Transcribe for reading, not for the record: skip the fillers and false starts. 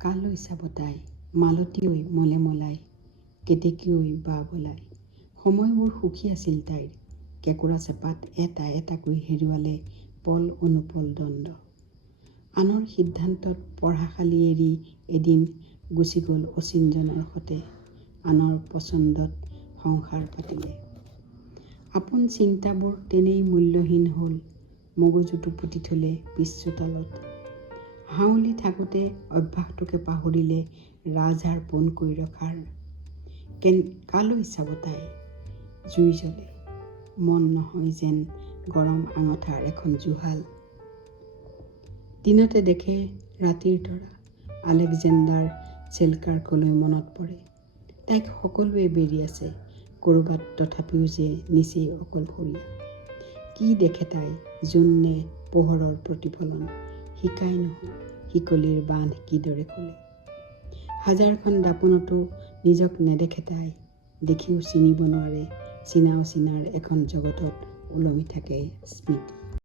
কালৈ চাবতাই মালতী ঐ মলে মলাই কেতেকী ঐ বা বলাই। সময়বোৰ সুখী আছিল তাইৰ, কেঁকোৰা চেপাত এটা এটাকৈ হেৰুৱালে পল অনুপল দণ্ড। আনৰ সিদ্ধান্তত পঢ়াশালী এৰি এদিন গুচি গ'ল অচিনজনৰ সতে, আনৰ পচন্দত সংসাৰ পাতিলে। আপোন চিন্তাবোৰ তেনেই মূল্যহীন হ'ল, মগজুটো পুতি থলে পিছচোতালত। হাউলি থাকোঁতে অভ্যাসটোকে পাহৰিলে ৰাজহাড় পোনকৈ ৰখাৰ। কালৈ চাব তাই জুই জ্বলে, মন নহয় যেন গৰম আঙঠাৰ এখন জুহাল। দিনতে দেখে ৰাতিৰ তৰা, আলেকজেণ্ডাৰ চেলকাৰ্কলৈ মনত পৰে। তাইক সকলোৱে বেৰি আছে ক'ৰবাত, তথাপিও যে নিচেই অকলশৰীয়া। কি দেখে তাই, জোন নে পোহৰৰ প্ৰতিফলন, শিকাই নহ'ল শিকলিৰ বান্ধ কিদৰে খুলে। হাজাৰখন দাপোনতো নিজক নেদেখে তাই, দেখিও চিনিব নোৱাৰে চিনা অচিনাৰ এখন জগতত ওলমি থাকে স্মৃতি।